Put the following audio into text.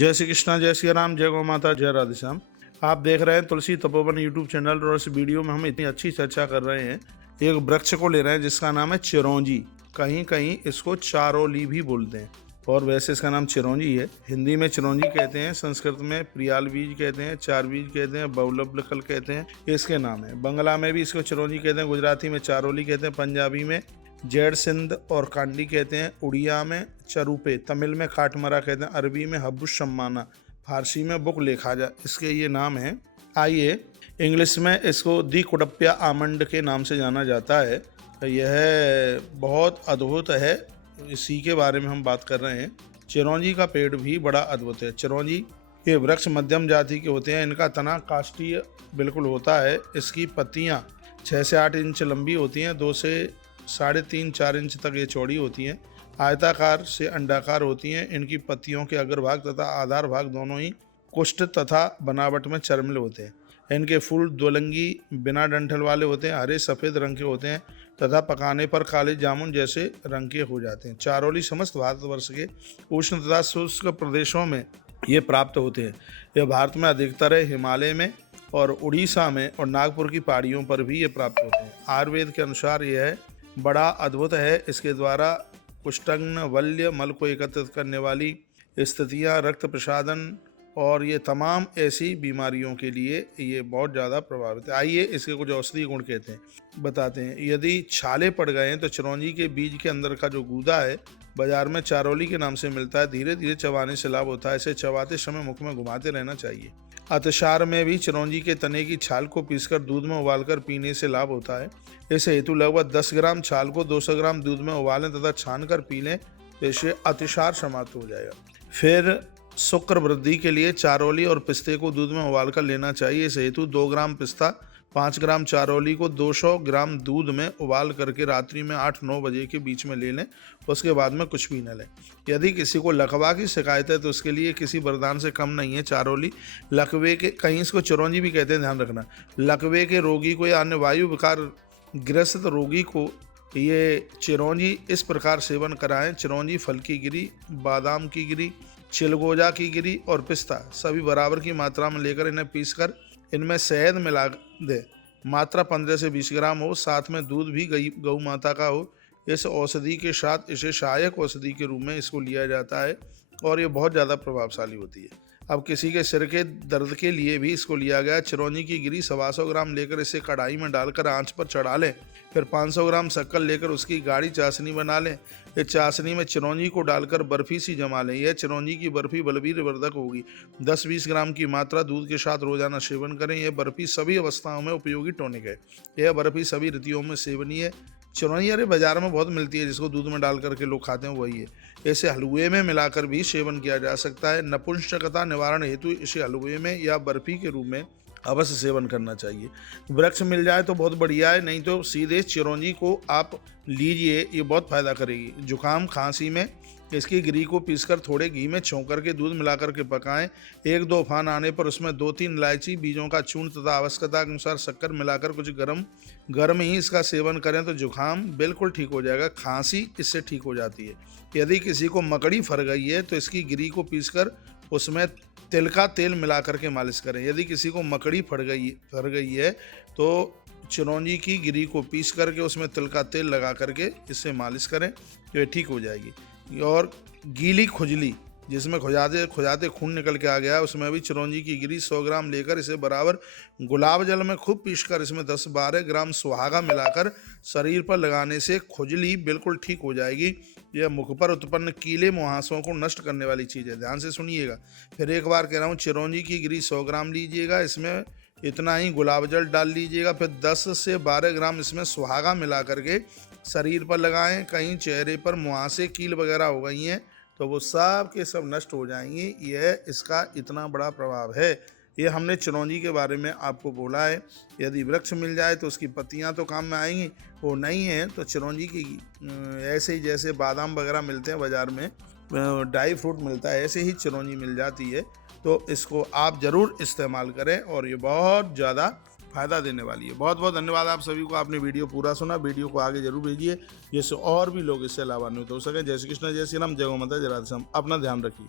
जय श्री कृष्णा, जय श्री राम, जय गौ माता, जय राधे श्याम। आप देख रहे हैं तुलसी तपोवन यूट्यूब चैनल और इस वीडियो में हम इतनी अच्छी चर्चा कर रहे हैं। एक वृक्ष को ले रहे हैं जिसका नाम है चिरौंजी। कहीं कहीं इसको चारोली भी बोलते हैं और वैसे इसका नाम चिरौंजी है। हिंदी में चिरौंजी कहते हैं, संस्कृत में प्रियाल बीज कहते हैं, चार बीज कहते हैं, बहुलबकल कहते हैं, इसके नाम है। बंगला में भी इसको चिरौंजी कहते हैं, गुजराती में चारोली कहते हैं, पंजाबी में जेड सिंध और कांडी कहते हैं, उड़िया में चरूपे, तमिल में काटमरा कहते हैं, अरबी में हब्बुस शम्माना, फारसी में बुक लेखाजा, इसके ये नाम हैं। आइए, इंग्लिश में इसको दी कुडप्या आमंड के नाम से जाना जाता है। यह बहुत अद्भुत है, इसी के बारे में हम बात कर रहे हैं। चिरौंजी का पेड़ भी बड़ा अद्भुत है। चिरौंजी के वृक्ष मध्यम जाति के होते हैं। इनका तना काष्ठीय बिल्कुल होता है। इसकी पत्तियां 6 से 8 इंच लंबी होती हैं, 2 से 3.5-4 इंच तक ये चौड़ी होती हैं, आयताकार से अंडाकार होती हैं। इनकी पत्तियों के अग्रभाग तथा आधार भाग दोनों ही कुष्ठ तथा बनावट में चरमिल होते हैं। इनके फूल द्विलिंगी बिना डंठल वाले होते हैं, हरे सफ़ेद रंग के होते हैं तथा पकाने पर काले जामुन जैसे रंग के हो जाते हैं। चारोली समस्त भारतवर्ष के उष्ण तथा शुष्क प्रदेशों में ये प्राप्त होते हैं। यह भारत में अधिकतर है, हिमालय में और उड़ीसा में और नागपुर की पहाड़ियों पर भी ये प्राप्त होते हैं। आयुर्वेद के अनुसार यह बड़ा अद्भुत है। इसके द्वारा कुष्ठग्न वल्य मल को एकत्रित करने वाली स्थितियाँ, रक्त प्रसादन और ये तमाम ऐसी बीमारियों के लिए ये बहुत ज़्यादा प्रभावित है। आइए इसके कुछ औषधीय गुण कहते हैं बताते हैं। यदि छाले पड़ गए हैं तो चिरौंजी के बीज के अंदर का जो गूदा है बाजार में चारोली के नाम से मिलता है। धीरे धीरे चबाने से लाभ होता है। इसे चबाते समय मुख में घुमाते रहना चाहिए। अतिसार में भी चिरौंजी के तने की छाल को पीसकर दूध में उबालकर पीने से लाभ होता है। इस हेतु लगभग 10 ग्राम छाल को 200 ग्राम दूध में उबालें तथा छान कर पी लें, तो इससे अतिसार समाप्त हो जाएगा। फिर शुक्र वृद्धि के लिए चारोली और पिस्ते को दूध में उबालकर लेना चाहिए। इस हेतु 2 ग्राम पिस्ता, 5 ग्राम चारोली को 200 ग्राम दूध में उबाल करके रात्रि में 8-9 बजे के बीच में ले लें। उसके बाद में कुछ भी न लें। यदि किसी को लकवा की शिकायत है तो उसके लिए किसी वरदान से कम नहीं है चारोली। लकवे के, कहीं इसको चिरौंजी भी कहते हैं, ध्यान रखना। लकवे के रोगी को या अन्य वायु विकार ग्रस्त रोगी को ये चिरौंजी इस प्रकार सेवन कराएं। चिरौंजी फल की गिरी, बादाम की गिरी, चिलगोजा की गिरी और पिस्ता सभी बराबर की मात्रा में लेकर इन्हें पीसकर इनमें शहद मिला दें। मात्रा 15 से 20 ग्राम हो। साथ में दूध भी गौ माता का हो। इस औषधि के साथ इसे सहायक औषधि के रूप में इसको लिया जाता है और ये बहुत ज़्यादा प्रभावशाली होती है। अब किसी के सिर के दर्द के लिए भी इसको लिया गया। चिरौंजी की गिरी 125 ग्राम लेकर इसे कढ़ाई में डालकर आंच पर चढ़ा लें। फिर 500 ग्राम शक्कर लेकर उसकी गाढ़ी चाशनी बना लें। इस चाशनी में चिरौंजी को डालकर बर्फी सी जमा लें। यह चिरौंजी की बर्फी बलवीर वर्धक होगी। 10-20 ग्राम की मात्रा दूध के साथ रोजाना सेवन करें। यह बर्फी सभी अवस्थाओं में उपयोगी टॉनिक है। यह बर्फी सभी ऋतुओं में सेवनीय है। चिरौंजी अरे बाजार में बहुत मिलती है, जिसको दूध में डाल करके लोग खाते हैं, वही है। इसे हलवे में मिलाकर भी सेवन किया जा सकता है। नपुंसकता निवारण हेतु इसे हलवे में या बर्फी के रूप में अवश्य सेवन करना चाहिए। वृक्ष मिल जाए तो बहुत बढ़िया है, नहीं तो सीधे चिरौंजी को आप लीजिए, ये बहुत फायदा करेगी। जुकाम खांसी में इसकी गिरी को पीसकर थोड़े घी में छोंक करके दूध मिलाकर के पकाएं। 1-2 फान आने पर उसमें 2-3 इलायची बीजों का चूर्ण तथा आवश्यकता के अनुसार शक्कर मिलाकर कुछ गर्म ही इसका सेवन करें तो जुकाम बिल्कुल ठीक हो जाएगा। खांसी इससे ठीक हो जाती है। यदि किसी को मकड़ी फर गई है तो इसकी गिरी को पीसकर उसमें तिल का तेल मिला करके मालिश करें। यदि किसी को मकड़ी फर गई है तो चिरौंजी की गिरी को पीस करके उसमें तिल का तेल लगा करके इससे मालिश करें तो ये ठीक हो जाएगी। और गीली खुजली, जिसमें खुजाते खून निकल के आ गया है, उसमें भी चिरौंजी की गिरी 100 ग्राम लेकर इसे बराबर गुलाब जल में खूब पीसकर इसमें 10-12 ग्राम सुहागा मिलाकर शरीर पर लगाने से खुजली बिल्कुल ठीक हो जाएगी। यह मुख पर उत्पन्न कीले मुहासों को नष्ट करने वाली चीज़ है। ध्यान से सुनिएगा। फिर एक बार कह रहा हूँ, चिरौंजी की गिरी 100 ग्राम लीजिएगा, इसमें इतना ही गुलाब जल डाल लीजिएगा। फिर 10 से 12 ग्राम इसमें सुहागा मिला करके शरीर पर लगाएं। कहीं चेहरे पर मुहासे कील वगैरह हो गई हैं तो वो सब के सब नष्ट हो जाएंगी। यह इसका इतना बड़ा प्रभाव है। ये हमने चिरौंजी के बारे में आपको बोला है। यदि वृक्ष मिल जाए तो उसकी पत्तियां तो काम में आएंगी, वो नहीं है तो चिरौंजी की ऐसे ही जैसे बादाम वगैरह मिलते हैं बाज़ार में, ड्राई फ्रूट मिलता है, ऐसे ही चिरौंजी मिल जाती है। तो इसको आप ज़रूर इस्तेमाल करें और ये बहुत ज़्यादा फ़ायदा देने वाली है। बहुत बहुत धन्यवाद आप सभी को। आपने वीडियो पूरा सुना। वीडियो को आगे जरूर भेजिए जिससे और भी लोग इससे लाभान्वित हो सकें। जय श्री कृष्ण, जय श्री राम, जय गौ माता, जय राधे श्याम। अपना ध्यान रखिए।